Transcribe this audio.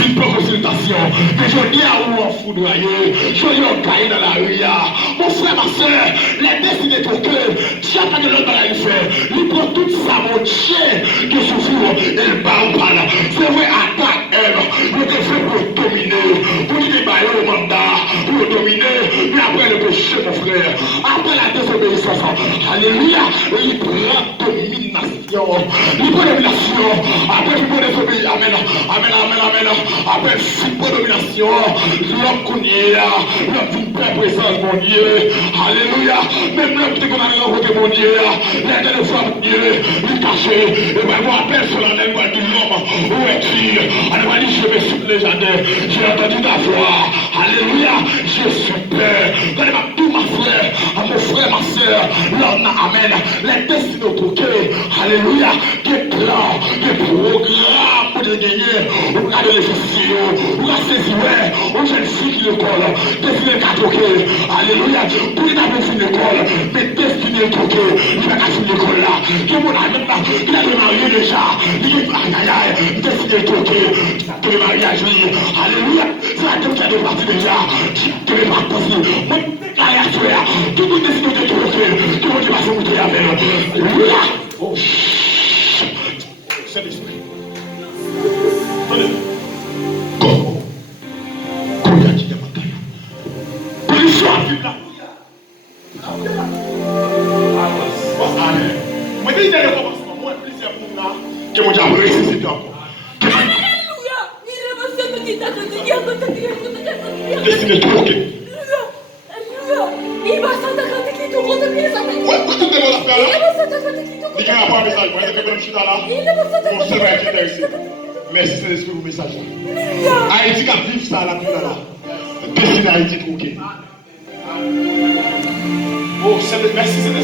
fin pour consultation. Mais je dis à où en foudroyé, je dis en cahier dans la rue. Mon frère, ma soeur, les destinées pour que Dieu n'a pas de l'autre à la faire. Il prend tout ça, mon Dieu, que souffre et le bat ou pas là. C'est vrai, attaque elle. Il était fait pour dominer, pour lui déballer le mandat, pour dominer. Mais après le péché, mon frère, après la désobéissance, alléluia, il prend domination. Il prend domination. Après, il prend désobéissance. Amen, amen, amen, amen. Après, il prend domination. L'homme qu'on y est, l'homme d'une paix présence, mon Dieu. Alléluia. Même l'homme qui est qu'on a rencontré, mon Dieu. L'un de fois, mon Dieu, il est caché. Et ben, moi, appelle sur la même voix de l'homme. Où es-tu? Alors, il dit, je vais sur les jardins. J'ai entendu ta voix. Alléluia. Je suis peur. Donnez-moi tout, ma frère, à mon frère, ma soeur. L'homme, amen. Les destinées au touquet. Alléluia. Des plans, des programmes pour te gagner. On regarde les fessiers. On a saisi, ouais. On jeune fille qui l'école. Destiné qu'à touquer. Alléluia. Pour les dames qui l'école. Mais destiné au touquet. Il va casser l'école là. Qui est mon ami là. Il a démarré déjà. Il est aïe aïe aïe. Destiné au touquet. Que le mariage, oui. Alléluia. C'est la dame qui a départi déjà. Que le mariage possible. Moi, tout le monde décide de tout refaire. Tout le monde va se montrer avec nous. Alléluia. Oh. C'est l'esprit. Attendez. Comment? Comment y a-t-il des batailles? Police à vivre là. Amen. Moi, je dis le commencement. Moi, plusieurs pour là. Que mon diable ressuscite encore. Alléluia. Il est mon Seigneur qui t'a donné. Destiné tout ok. Il va s'attaquer qui tout contre pied ça. Ouais, quoi tout le monde a fait là? Il va s'attaquer qui tout contre. Il y a un message. Moi, je suis là. Il va s'attaquer. Mon Seigneur qui est ici. Merci Saint-Esprit pour le message. Haïti qui a vécu ça là, là. Destiné Haïti tout ok. Oh, merci Saint-Esprit.